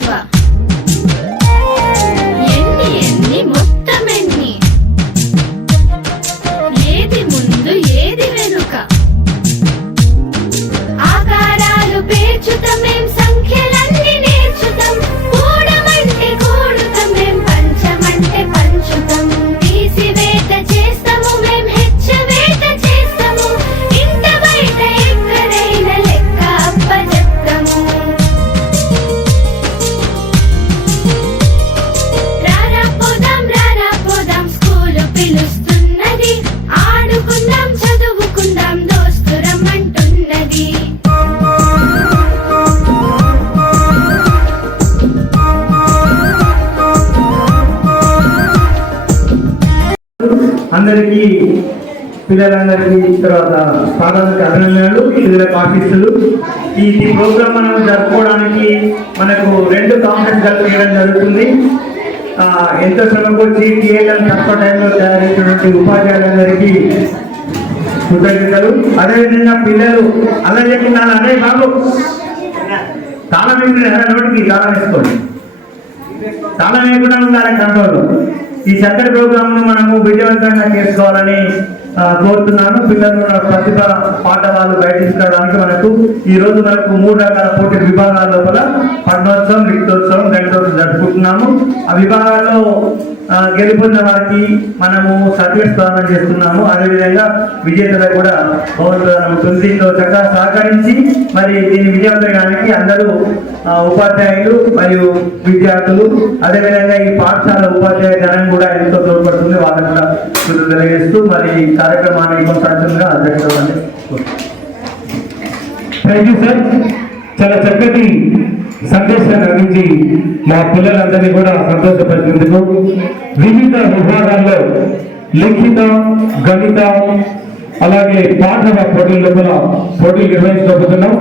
Look. అందరికీ పిల్లలందరికీ తర్వాత సాధారణ అభినందనలు పిల్లలకు ఆఫీసులు ఈ ప్రోగ్రామ్ మనం జరుపుకోవడానికి మనకు రెండు కాంప్లెక్స్ జరగడం జరుగుతుంది. ఆ, ఎంతో శ్రమకొచ్చి టీఏలను తక్కువ టైంలో తయారైనటువంటి ఉపాధ్యాయులందరికీ కృతజ్ఞతలు. అదేవిధంగా పిల్లలు అలా చెప్పిన అనే బాబు తాళం వేసిన నోటికి తాళం వేసుకోండి. తాళం వేయకుండా ఉండాలి కంట్రోల్లో. ఈ చక్కటి ప్రోగ్రామ్ను మనము విజయవంతంగా చేసుకోవాలని కోరుతున్నాను. పిల్లలు ప్రతిభ పాఠశాలలు బయట తీసుకురావడానికి మనకు ఈ రోజు మనకు మూడు రకాల పోటీ విభాగాల లోపల పట్టణోత్సవం లిఖితోత్సవం గణితోత్సవం జరుపుకుంటున్నాము. ఆ విభాగాల్లో గెలుపొందిన వారికి మనము సర్టిఫికేట్ ప్రదానం చేస్తున్నాము. అదేవిధంగా విజేతలకు కూడా బహుమతి ప్రదానం ఉంటుంది దీంతో చక్కగా సహకరించి మరి దీన్ని విజయవంతడానికి అందరూ ఉపాధ్యాయులు మరియు విద్యార్థులు అదేవిధంగా ఈ పాఠశాల ఉపాధ్యాయ జనం కూడా ఎంతో తోడ్పడుతుంది. వాళ్ళకు కూడా తెలియజేస్తూ మరి ఈ కార్యక్రమాన్ని కొనసాగుతుందిగా అధ్యక్షుడు థ్యాంక్ యూ సార్ చాలా చక్కటి సందేశాన్ని అందించి మా పిల్లలందరినీ కూడా సంతోషపరిచేందుకు వివిధ విభాగాల్లో లిఖిత గణిత అలాగే పాఠవ పోటీల లోపల పోటీలు నిర్వహించబోతున్నాం.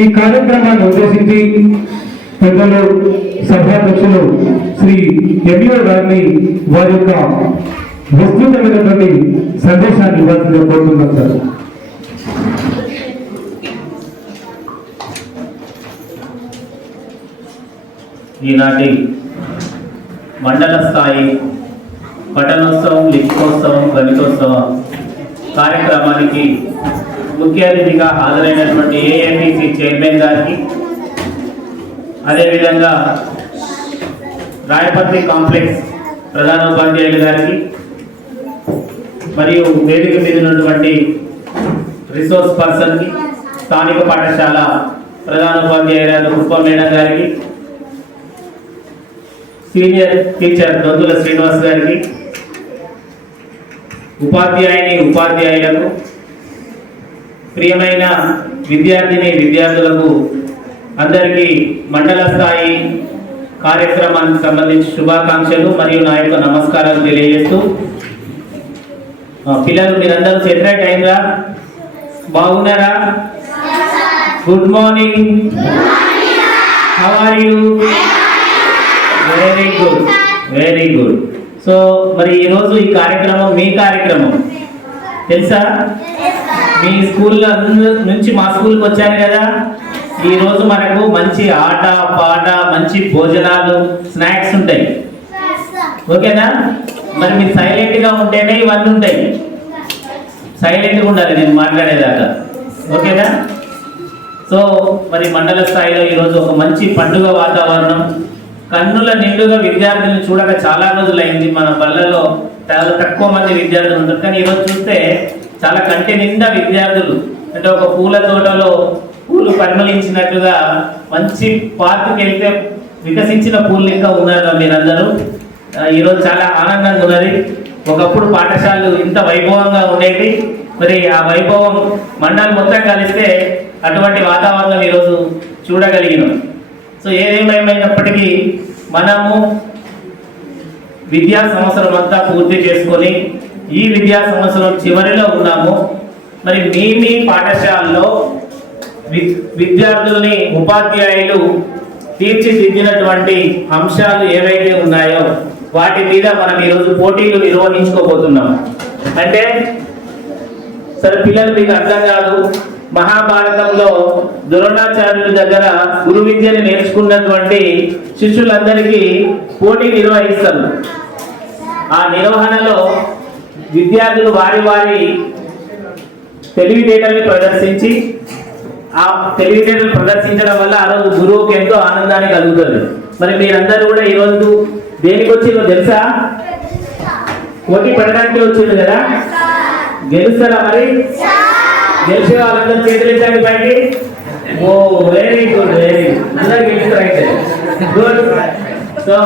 ఈ కార్యక్రమాన్ని ఉద్దేశించి పెద్దలు సభాధ్యక్షులు శ్రీ ఎంఈఓ గారిని వారి యొక్క విస్తృతమైనటువంటి సందేశాన్ని ఇవ్వాల్సిందిగా కోరుతున్నాం సార్. ఈనాటి మండల స్థాయి పట్టణోత్సవం లిఖితోత్సవం గణితోత్సవం కార్యక్రమానికి ముఖ్య అతిథిగా హాజరైనటువంటి ఏఎంటీసీ చైర్మన్ గారికి అదేవిధంగా రాయపర్తి కాంప్లెక్స్ ప్రధాన ఉపాధ్యాయులు గారికి మరియు వేదిక మీద ఉన్నటువంటి రిసోర్స్ పర్సన్కి స్థానిక పాఠశాల ప్రధాన ఉపాధ్యాయురాలు పుష్ప మేడం గారికి సీనియర్ టీచర్ దొందుల శ్రీనివాస్ గారికి ఉపాధ్యాయుని ఉపాధ్యాయులకు ప్రియమైన విద్యార్థిని విద్యార్థులకు అందరికీ మండల స్థాయి కార్యక్రమానికి సంబంధించి శుభాకాంక్షలు మరియు నా యొక్క నమస్కారాలు తెలియజేస్తూ పిల్లలు మీరందరూ సెటరేట్ అయిందా బాగున్నారా? Good morning. How are you very good very good so మరి ఈరోజు ఈ కార్యక్రమం మీ కార్యక్రమం. తెలుసా? మీ స్కూల్లో నుంచి మా స్కూల్కి వచ్చారు కదా? ఈరోజు మనకు మంచి ఆట పాట మంచి భోజనాలు స్నాక్స్ ఉంటాయి. ఓకేనా? మరి మీరు సైలెంట్గా ఉంటేనే ఇవన్నీ ఉంటాయి. సైలెంట్గా ఉండాలి నేను మాట్లాడేదాకా. ఓకేనా? సో మరి మండల స్థాయిలో ఈరోజు ఒక మంచి పండుగ వాతావరణం కన్నుల నిండుగా విద్యార్థులను చూడక చాలా రోజులైంది మన బళ్ళలో చాలా తక్కువ మంది విద్యార్థులు ఉంటారు కానీ ఈరోజు చూస్తే చాలా కంటి నిండా విద్యార్థులు. అంటే ఒక పూల తోటలో పూలు పరిమళించినట్లుగా మంచి పార్కుకి వెళ్తే వికసించిన పూలు ఇంకా ఉన్నారు మీరందరూ. ఈరోజు చాలా ఆనందంగా ఉన్నది. ఒకప్పుడు పాఠశాలలు ఇంత వైభవంగా ఉండేవి. మరి ఆ వైభవం మండలం మొత్తం కలిస్తే అటువంటి వాతావరణం ఈరోజు చూడగలిగినాం. సో ఏదేమైనప్పటికీ మనము విద్యా సంవత్సరం అంతా పూర్తి చేసుకొని ఈ విద్యా సంవత్సరం చివరిలో ఉన్నాము. మరి మీ మీ పాఠశాలలో వి- విద్యార్థుల్ని ఉపాధ్యాయులు తీర్చిదిద్దినటువంటి అంశాలు ఏవైతే ఉన్నాయో వాటి మీద మనం ఈరోజు పోటీలు నిర్వహించుకోబోతున్నాం. అంటే సరే పిల్లలు మీకు అర్థం కాదు. మహాభారతంలో ద్రోణాచార్యుల దగ్గర గురు విద్యను నేర్చుకున్నటువంటి శిష్యులందరికీ పోటీ నిర్వహిస్తారు. ఆ నిర్వహణలో విద్యార్థులు వారి వారి తెలివితేటల్ని ప్రదర్శించి ఆ తెలివితేటలు ప్రదర్శించడం వల్ల ఆ రోజు గురువుకి ఎంతో ఆనందాన్ని కలుగుతుంది. మరి మీరందరూ కూడా ఈ రోజు దేనికి వచ్చిందో తెలుసా? పోటీ పడడానికి వచ్చింది కదా? గెలుస్తారా మరి? గెలిచే వాళ్ళందరూ చేతులు ఎత్తండి పైకి. ఓ వెరీ గుడ్ వెరీ అందరు గెలుస్తారు అయితే. గుడ్ సో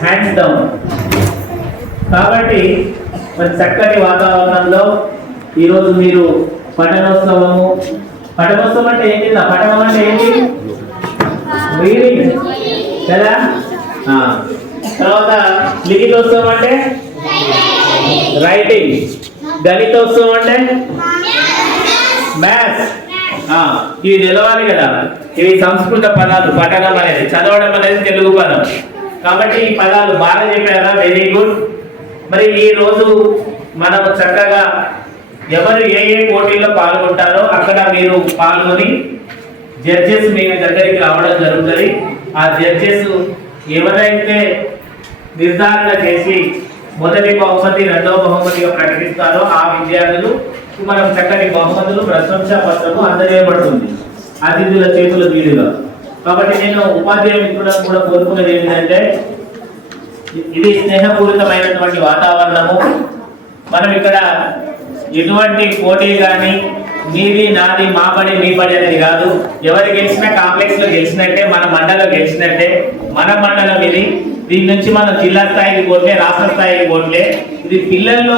హ్యాండ్స్ డౌన్ కాబట్టి మరి చక్కటి వాతావరణంలో ఈరోజు మీరు పఠనోత్సవము పఠనోత్సవం అంటే ఏంటి పఠనం అంటే ఏంటి? రీడింగ్ కదా? తర్వాత లిఖితోత్సవం అంటే? రైటింగ్ గణితోత్సవం అంటే? మ్యాథ్స్ ఇవి తెలవాలి కదా. ఇవి సంస్కృత పదాలు పఠనం అనేది. చదవడం అనేది తెలుగు పదం. కాబట్టి ఈ పదాలు బాగా చెప్పారా? వెరీ గుడ్ మరి ఈ రోజు మనం చక్కగా ఎవరు ఏ ఏ పోటీల్లో పాల్గొంటారో అక్కడ మీరు పాల్గొని జడ్జెస్ మీ దగ్గరికి రావడం జరుగుతుంది. ఆ జడ్జెస్ ఎవరైతే నిర్ధారణ చేసి మొదటి బహుమతి రెండవ బహుమతిగా ప్రకటిస్తారో. ఆ విద్యార్థులు మనం చక్కటి బహుమతులు ప్రశంసా పత్రము అందజేయబడుతుంది. అతిథుల చేతుల మీదుగా. కాబట్టి నేను ఉపాధ్యాయ మిత్రులకు కూడా కోరుకునేది ఏంటంటే ఇది స్నేహపూరితమైనటువంటి వాతావరణము. మనం ఇక్కడ ఎటువంటి పోటీ కానీ నీది నాది మా పని మీ పని అనేది కాదు. ఎవరు గెలిచినా కాంప్లెక్స్లో గెలిచినట్టే మన మండలం గెలిచినట్టే మన మండలం ఇది. దీని నుంచి మనం జిల్లా స్థాయికి పోట్లే రాష్ట్ర స్థాయికి పోట్లే. ఇది పిల్లల్లో